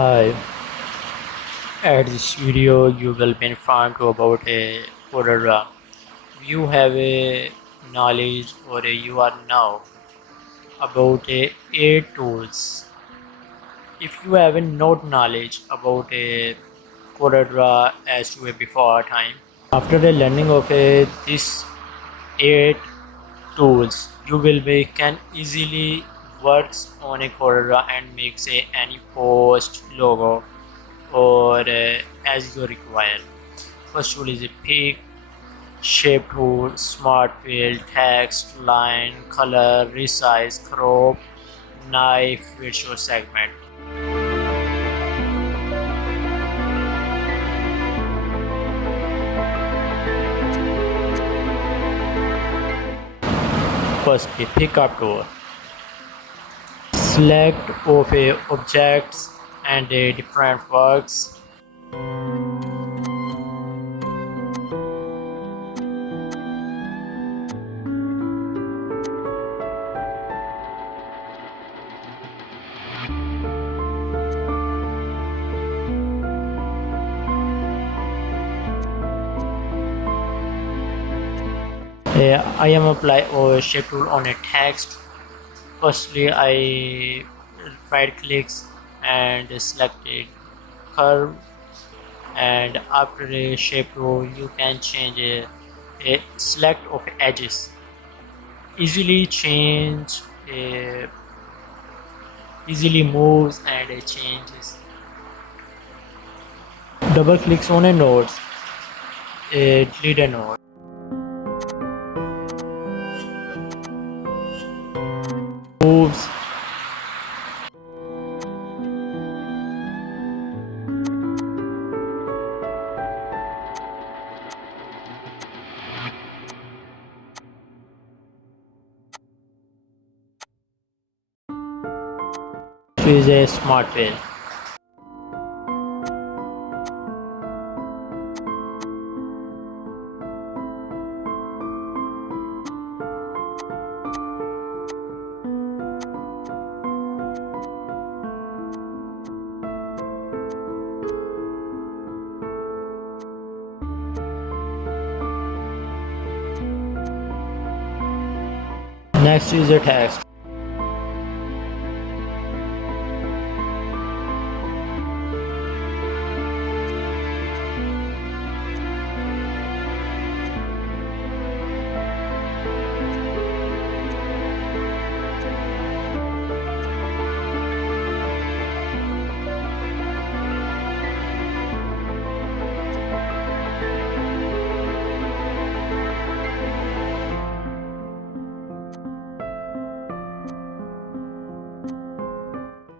Hi, at this video you will be informed about a Corel. You have a knowledge or you are now about a tools. If you have not knowledge about a Corel as to a before time, after the learning of this 8 tools, you will be can easily works on a Corel and makes any post logo or as you require. First tool is a pick, shape tool, smart fill, text, line, color, resize, crop, knife, virtual segment. Firstly, pickup tool. Select of objects and different works. I am apply a shape tool on a text. Firstly, I right clicks and select a curve, and after a shape tool you can change a select of edges. Easily change, easily moves and changes. Double clicks on a node, delete a node. Moves. Is a smart fill. Next is a text.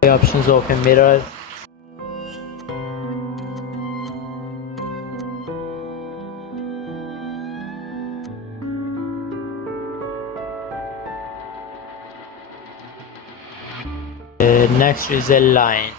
Options of a mirror. Next is a line.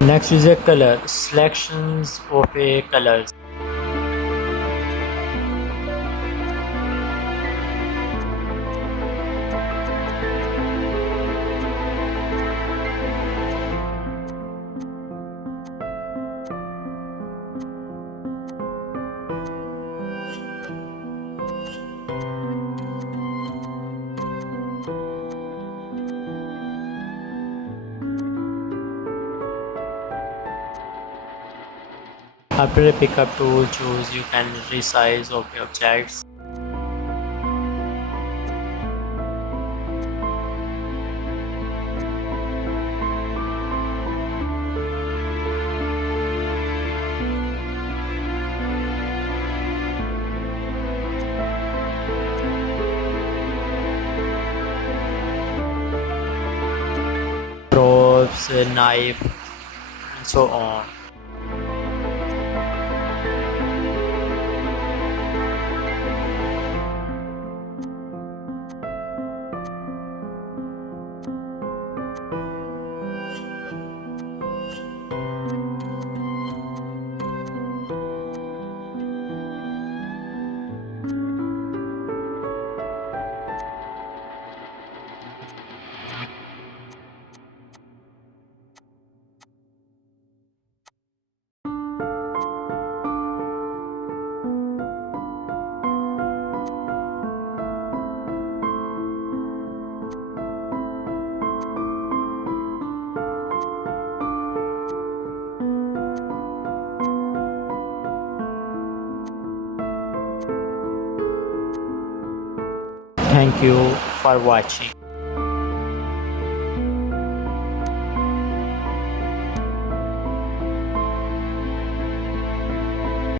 Next is a color. Selections of a colors. After a pickup tool, choose you can resize of your objects. Props, a knife, and so on. Thank you for watching.